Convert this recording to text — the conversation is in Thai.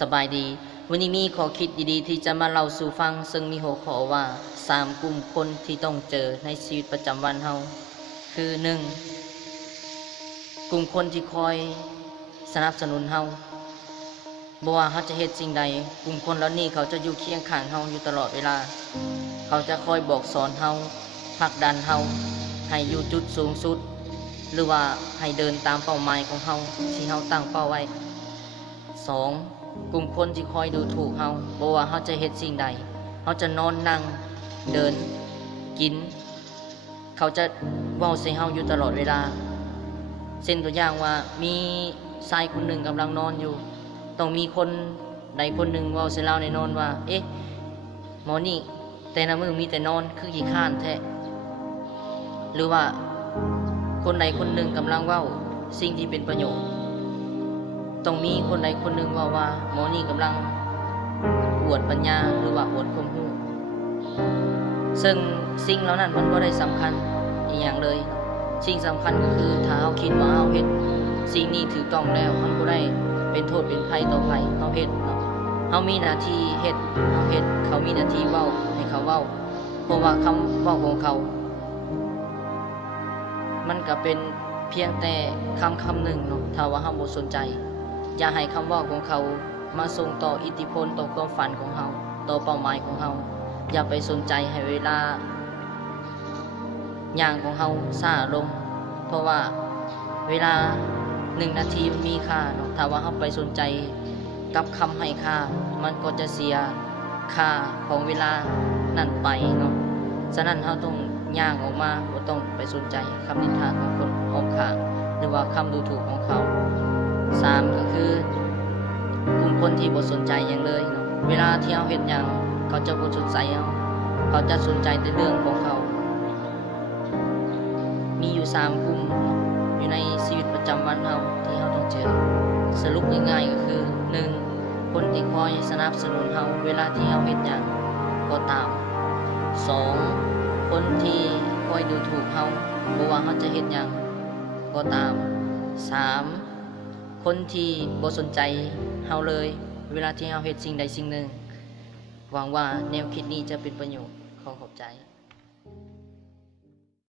สบายดีวันนี้มีข้อคิดดีๆที่จะมาเล่าสู่ฟังซึ่งมีหัวข้อว่า3กลุ่มคนที่ต้องเจอในชีวิตประจำวันเฮาคือ 1. กลุ่มคนที่คอยสนับสนุนเฮาบ่ว่าเฮาจะเฮ็ดสิ่งใดกลุ่มคนเหล่านี้เขาจะอยู่เคียงข้างเฮาอยู่ตลอดเวลาเขาจะคอยบอกสอนเฮาผลักดันเฮาให้อยู่จุดสูงสุดหรือว่าให้เดินตามเป้าหมายของเฮาที่เฮาตั้งเป้าไว้ 2. กลุ่มคนที่คอยดูถูกเฮาบ่ว่าเฮาจะเฮ็ดสิ่งใดเฮาจะนอนนั่งเดินกินเขาจะเว้าใส่เฮาอยู่ตลอดเวลาเช่นตัวอย่างว่ามีชายคนหนึ่งกำลังนอนอยู่ต้องมีคนใดคนหนึ่งเว้าใส่เราในนอนว่าเอ๊ะหมอนี่แต่ละมื้อมีแต่นอนคือขี้ข้านแท้หรือว่าคนใดคนหนึ่งกำลังเว้าสิ่งที่เป็นประโยชน์ต้องมีคนใดคนหนึ่งว่าหมอนี่กำลังอวดปัญญาหรือว่าอวดความรู้ซึ่งสิ่งเหล่านั้นมันก็ได้สำคัญอีกอย่างเลยสิ่งสำคัญก็คือถ้าเราคิดว่าเราเฮ็ดสิ่งนี้ถูกต้องแล้วมันก็ได้เป็นโทษเป็นภัยต่อภัยเราเฮ็ดเรามีหน้าที่เฮ็ดเราเฮ็ดเขามีหน้าที่เว้าให้เขาเว้าเพราะว่าคำเว้าของเขามันก็เป็นเพียงแต่คำหนึ่งเนาะถ้าว่าเราบ่สนใจอย่าให้คำว่าของเขามาส่งต่ออิทธิพลต่อความฝันของเราต่อเป้าหมายของเราอย่าไปสนใจให้เวลาย่างของเราช้าลงเพราะว่าเวลา1 นาทีมันมีค่าเนาะถ้าว่าเราไปสนใจกับคำให้ค่ามันก็จะเสียค่าของเวลานั่นไปเนาะฉะนั้นเราต้องย่างออกมาบ่ต้องไปสนใจคำนินทาของคนรอบข้างหรือว่าคำดูถูกของเขา3 ก็คือกลุ่มคนที่บ่สนใจอย่างเลยเนาะเวลาที่เราเฮ็ดหยังเขาจะบ่สนใจเขาจะสนใจแต่เรื่องของเขามีอยู่3 กลุ่มอยู่ในชีวิตประจำวันเราที่เราต้องเจอสรุปง่ายๆก็คือ 1. คนที่คอยสนับสนุนเราเวลาที่เราเฮ็ดหยังก็ตาม 2. คนที่คอยดูถูกเราบ่ว่าเราจะเฮ็ดหยังก็ตาม 3. คนที่บ่สนใจเฮาเลยเวลาที่เฮาเฮ็ดสิ่งใดสิ่งหนึ่งหวังว่าแนวคิดนี้จะเป็นประโยชน์ขอขอบใจ